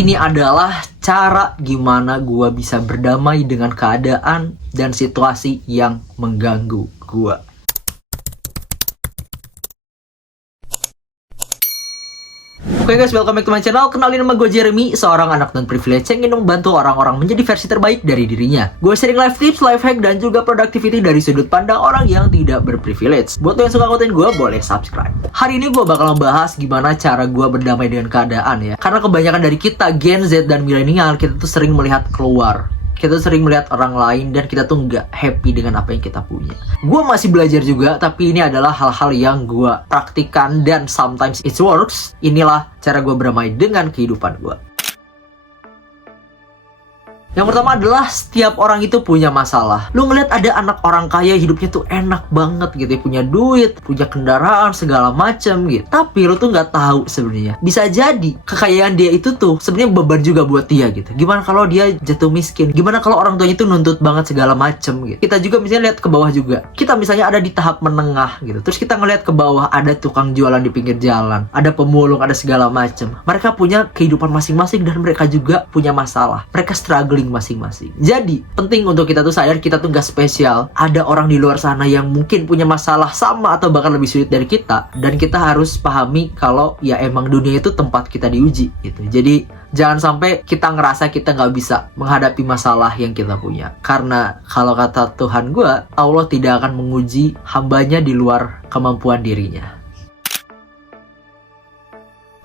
ini adalah cara gimana gua bisa berdamai dengan keadaan dan situasi yang mengganggu gua. Oke guys, welcome back to my channel. Kenalin, nama gue Jeremy, seorang anak non-privilege yang ingin membantu orang-orang menjadi versi terbaik dari dirinya. Gue sharing life tips, life hack, dan juga productivity dari sudut pandang orang yang tidak berprivilege. Buat lo yang suka konten gue, boleh subscribe. Hari ini gue bakal membahas gimana cara gue berdamai dengan keadaan ya. Karena kebanyakan dari kita, Gen Z dan milenial, kita tuh sering melihat keluar. Kita sering melihat orang lain dan kita tuh nggak happy dengan apa yang kita punya. Gue masih belajar juga, tapi ini adalah hal-hal yang gue praktikan dan sometimes it works. Inilah cara gue berdamai dengan kehidupan gue. Yang pertama adalah setiap orang itu punya masalah. Lu ngeliat ada anak orang kaya hidupnya tuh enak banget gitu ya, punya duit, punya kendaraan segala macam gitu. Tapi lu tuh nggak tahu sebenarnya. Bisa jadi kekayaan dia itu tuh sebenarnya beban juga buat dia gitu. Gimana kalau dia jatuh miskin? Gimana kalau orang tuanya tuh nuntut banget segala macam gitu. Kita juga misalnya lihat ke bawah juga. Kita misalnya ada di tahap menengah gitu. Terus kita ngeliat ke bawah ada tukang jualan di pinggir jalan, ada pemulung, ada segala macam. Mereka punya kehidupan masing-masing dan mereka juga punya masalah. Mereka struggling masing-masing. Jadi penting untuk kita tuh sadar kita tuh gak spesial. Ada orang di luar sana yang mungkin punya masalah sama atau bahkan lebih sulit dari kita, dan kita harus pahami kalau ya emang dunia itu tempat kita diuji gitu. Jadi jangan sampai kita ngerasa kita gak bisa menghadapi masalah yang kita punya. Karena kalau kata Tuhan gue, Allah tidak akan menguji hambanya di luar kemampuan dirinya.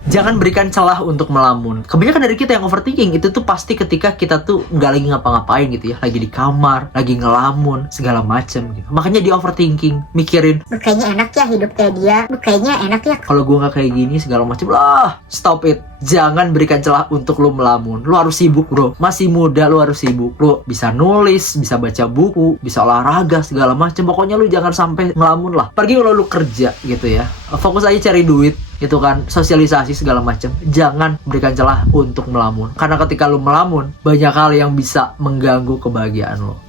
Jangan berikan celah untuk melamun. Kebanyakan dari kita yang overthinking itu tuh pasti ketika kita tuh nggak lagi ngapa-ngapain gitu ya, lagi di kamar, lagi ngelamun segala macem gitu. Makanya di overthinking, mikirin, kayaknya enak ya hidup kayak dia, kayaknya enak ya kalau gue nggak kayak gini segala macem lah. Stop it. Jangan berikan celah untuk lo melamun. Lo harus sibuk bro. Masih muda, lo harus sibuk. Lo bisa nulis, bisa baca buku, bisa olahraga segala macem. Pokoknya lo jangan sampai ngelamun lah. Pergi kalau lo kerja gitu ya. Fokus aja cari duit. Itu kan, sosialisasi segala macam. Jangan berikan celah untuk melamun. Karena ketika lu melamun, banyak hal yang bisa mengganggu kebahagiaan lo.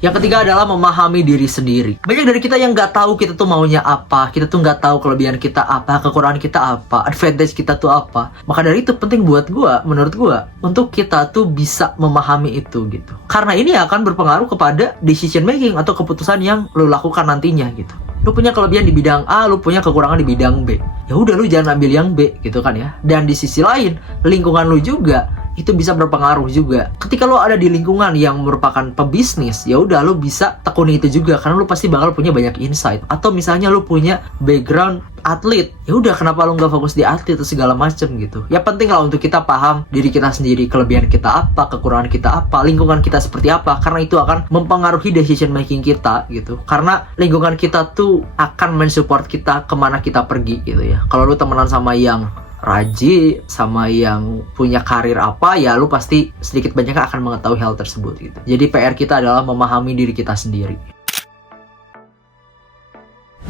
Yang ketiga adalah memahami diri sendiri. Banyak dari kita yang nggak tahu kita tuh maunya apa, kita tuh nggak tahu kelebihan kita apa, kekurangan kita apa, advantage kita tuh apa. Maka dari itu penting buat gua, menurut gua, untuk kita tuh bisa memahami itu gitu. Karena ini akan berpengaruh kepada decision making atau keputusan yang lu lakukan nantinya gitu. Lu punya kelebihan di bidang A, lu punya kekurangan di bidang B. Ya udah, lu jangan ambil yang B gitu kan ya. Dan di sisi lain, lingkungan lu juga itu bisa berpengaruh juga. Ketika lo ada di lingkungan yang merupakan pebisnis, ya udah lo bisa tekuni itu juga karena lo pasti bakal punya banyak insight. Atau misalnya lo punya background atlet, ya udah kenapa lo nggak fokus di atlet atau segala macem gitu. Ya penting lah untuk kita paham diri kita sendiri, kelebihan kita apa, kekurangan kita apa, lingkungan kita seperti apa, karena itu akan mempengaruhi decision making kita gitu. Karena lingkungan kita tuh akan mensupport kita kemana kita pergi gitu ya. Kalau lo temenan sama yang rajin, sama yang punya karir apa, ya lu pasti sedikit banyak akan mengetahui hal tersebut gitu. Jadi PR kita adalah memahami diri kita sendiri.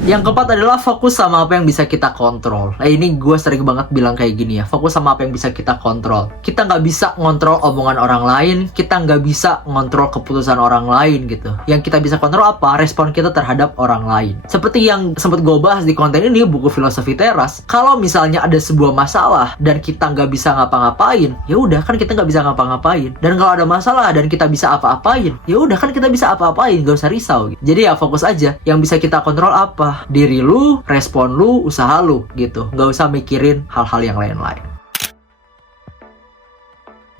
Yang keempat adalah fokus sama apa yang bisa kita kontrol. Nah ini gue sering banget bilang kayak gini ya, fokus sama apa yang bisa kita kontrol. Kita nggak bisa ngontrol omongan orang lain, kita nggak bisa ngontrol keputusan orang lain gitu. Yang kita bisa kontrol apa? Respon kita terhadap orang lain. Seperti yang sempat gue bahas di konten ini, buku Filosofi Teras. Kalau misalnya ada sebuah masalah dan kita nggak bisa ngapa-ngapain, ya udah kan kita nggak bisa ngapa-ngapain. Dan kalau ada masalah dan kita bisa apa-apain, ya udah kan kita bisa apa-apain, gak usah risau gitu. Jadi ya fokus aja, yang bisa kita kontrol apa? Diri lu, respon lu, usaha lu gitu. Nggak usah mikirin hal-hal yang lain-lain.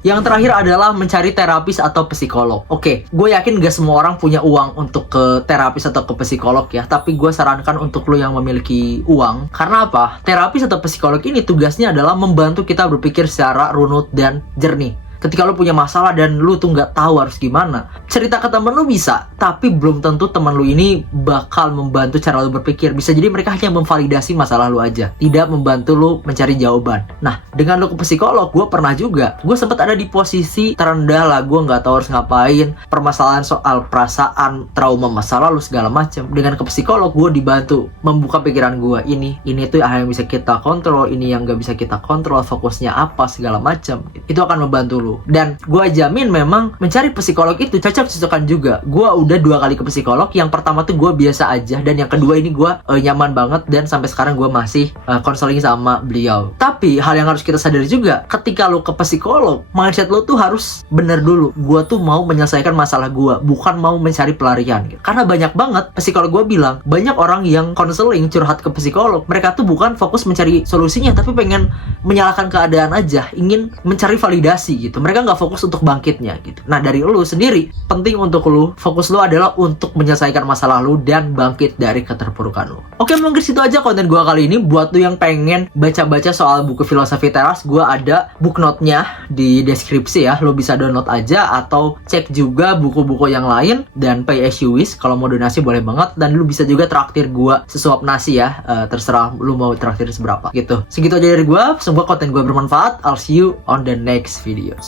Yang terakhir adalah mencari terapis atau psikolog. Oke, gue yakin gak semua orang punya uang untuk ke terapis atau ke psikolog ya. Tapi gue sarankan untuk lo yang memiliki uang. Karena apa? Terapis atau psikolog ini tugasnya adalah membantu kita berpikir secara runut dan jernih. Ketika lu punya masalah dan lu tuh nggak tahu harus gimana, cerita ke temen lu bisa, tapi belum tentu temen lu ini bakal membantu cara lu berpikir. Bisa jadi mereka hanya memvalidasi masalah lu aja, tidak membantu lu mencari jawaban. Nah, dengan lu ke psikolog, gue pernah juga, gue sempat ada di posisi terendah lah, gue nggak tahu harus ngapain, permasalahan soal perasaan, trauma masa lalu segala macam. Dengan ke psikolog, gue dibantu membuka pikiran gue, ini tuh hal yang bisa kita kontrol, ini yang nggak bisa kita kontrol, fokusnya apa segala macam. Itu akan membantu lu. lu. Dan gue jamin memang mencari psikolog itu cocok-cocokan juga. Gue udah 2 kali ke psikolog. Yang pertama tuh gue biasa aja, dan yang kedua ini gue nyaman banget, dan sampai sekarang gue masih konseling sama beliau. Tapi hal yang harus kita sadari juga, ketika lu ke psikolog, mindset lu tuh harus bener dulu. Gue tuh mau menyelesaikan masalah gue, bukan mau mencari pelarian gitu. Karena banyak banget psikolog gue bilang, banyak orang yang konseling curhat ke psikolog, mereka tuh bukan fokus mencari solusinya, tapi pengen menyalahkan keadaan aja, ingin mencari validasi gitu. Mereka nggak fokus untuk bangkitnya gitu. Nah, dari lu sendiri penting untuk lu, fokus lu adalah untuk menyelesaikan masalah lu dan bangkit dari keterpurukan lu. Oke, mungkin situ aja konten gue kali ini. Buat lu yang pengen baca-baca soal buku Filosofi Teras, gue ada book note-nya di deskripsi ya. Lu bisa download aja atau cek juga buku-buku yang lain, dan pay as you wish. Kalau mau donasi boleh banget, dan lu bisa juga traktir gue sesuap nasi ya. Terserah lu mau traktir seberapa gitu. Segitu aja dari gue. Semoga konten gue bermanfaat. I'll see you on the next videos.